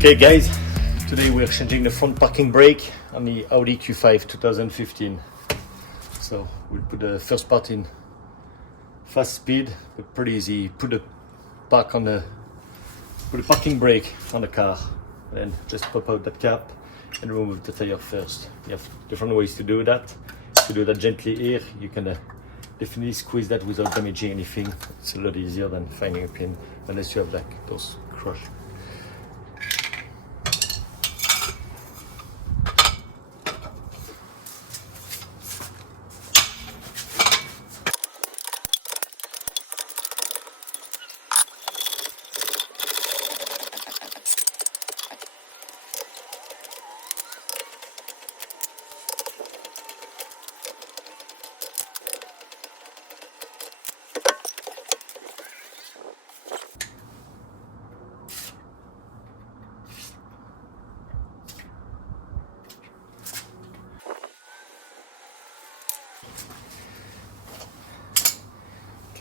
Okay guys, today we're changing the front parking brake on the Audi Q5 2015. So we'll put the first part in fast speed, but pretty easy. Put the parking brake on the car, and then just pop out that cap and remove the tire first. You have different ways to do that. If you do that gently here, you can definitely squeeze that without damaging anything. It's a lot easier than finding a pin, unless you have like those crush.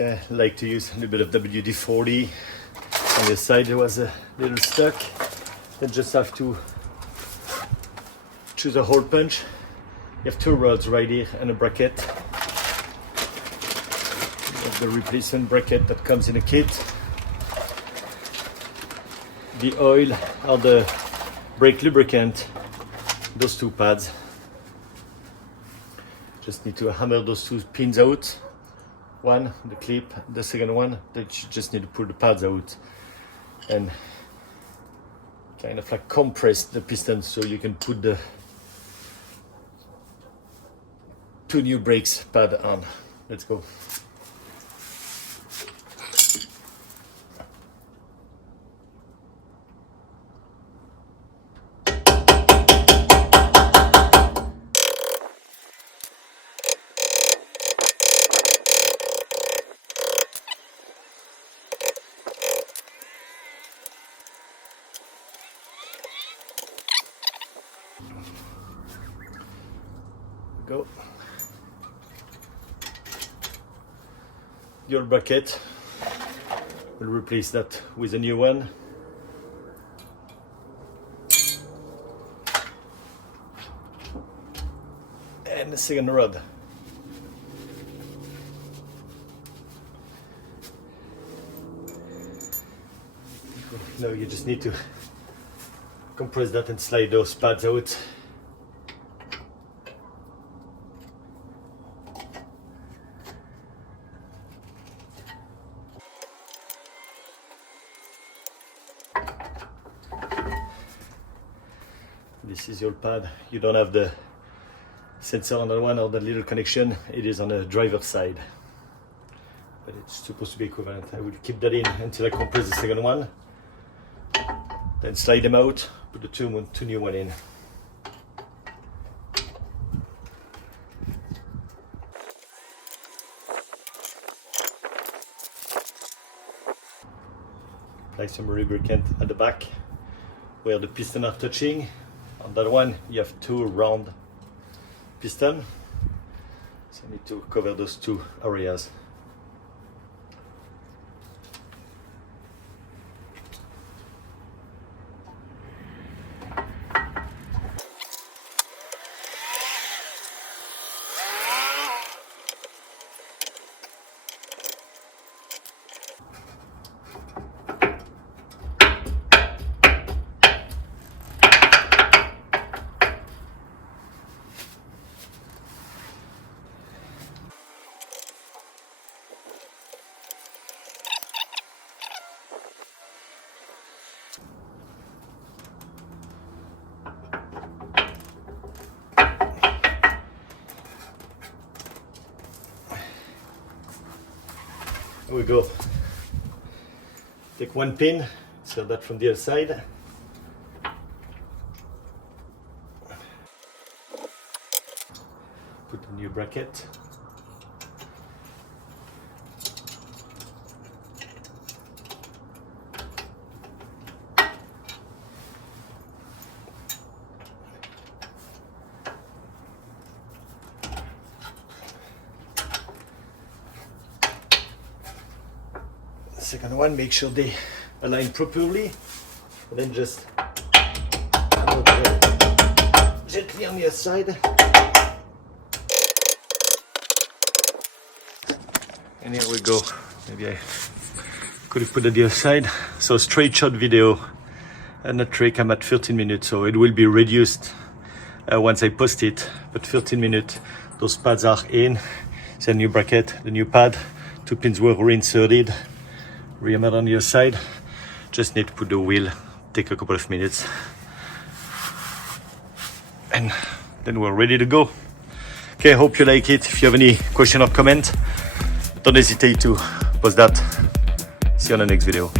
Okay, I like to use a little bit of WD-40. On the side there was a little stuck. Then just have to choose a hole punch. You have two rods right here and a bracket. You have the replacement bracket that comes in a kit. The oil or the brake lubricant, those two pads. Just need to hammer those two pins out. One, the clip, the second one, that you just need to pull the pads out and kind of like compress the piston so you can put the two new brakes pad on. Let's go. Go. Your bracket, we'll replace that with a new one. And the second rod. Now you just need to compress that and slide those pads out. This is your pad. You don't have the sensor on that one or the little connection. It is on the driver's side, but it's supposed to be equivalent. I will keep that in until I compress the second one. Then slide them out, put the two new one in. Apply some lubricant at the back where the piston are touching. On that one, you have two round pistons, so I need to cover those two areas. There we go. Take one pin, insert that from the other side. Put a new bracket. Second one, make sure they align properly, and then just on the other side. And here we go. Maybe I could have put it the other side. So straight shot video and a trick. I'm at 13 minutes, so it will be reduced once I post it. But 13 minutes, those pads are in. It's a new bracket, the new pad. 2 pins were reinserted. Rehammered on the other side. Just need to put the wheel. Take a couple of minutes. And then we're ready to go. Okay, hope you like it. If you have any question or comment, don't hesitate to post that. See you on the next video.